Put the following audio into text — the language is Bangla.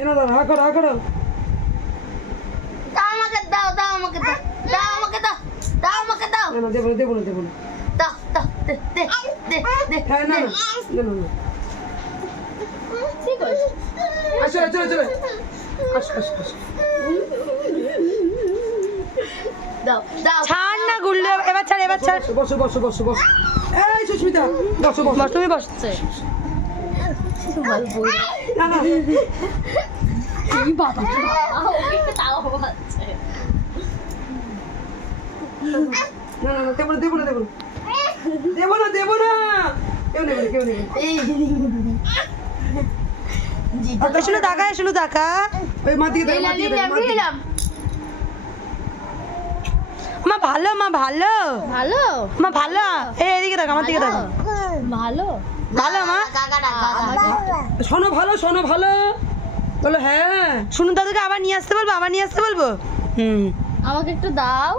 এনো দাও হা করো দাও আমাকে দাও দাও আমাকে দাও দাও আমাকে দাও দাও আমাকে দাও না দেব না দেব না দেব না দাও দাও দে দে দে দে হ্যাঁ না না না ঠিক আছে আচ্ছা চলো চলো আচ্ছা আচ্ছা দাও দাও ছাড় না গুল্লু এবার ছাড় বসো বসো বসো বসো এই সুস্মিতা বসো বসো তুমি বসছে না না এই বাবা ওকে তাও হচ্ছে না না দেব না দেব না দেব না দেব না দেব না কেউ নেবে এই শুনু টাকা ওই মা দিকে দাও মা দিকে দাও নিলাম মা ভালো ভালো মা ভালো এদিকে দেখ আমার দিকে দেখ ভালো ভালো মা কাকাটা শোনো ভালো বলো হ্যাঁ শুনুন দাদুকে আবার নিয়ে আসতে বলবো আমাকে একটু দাও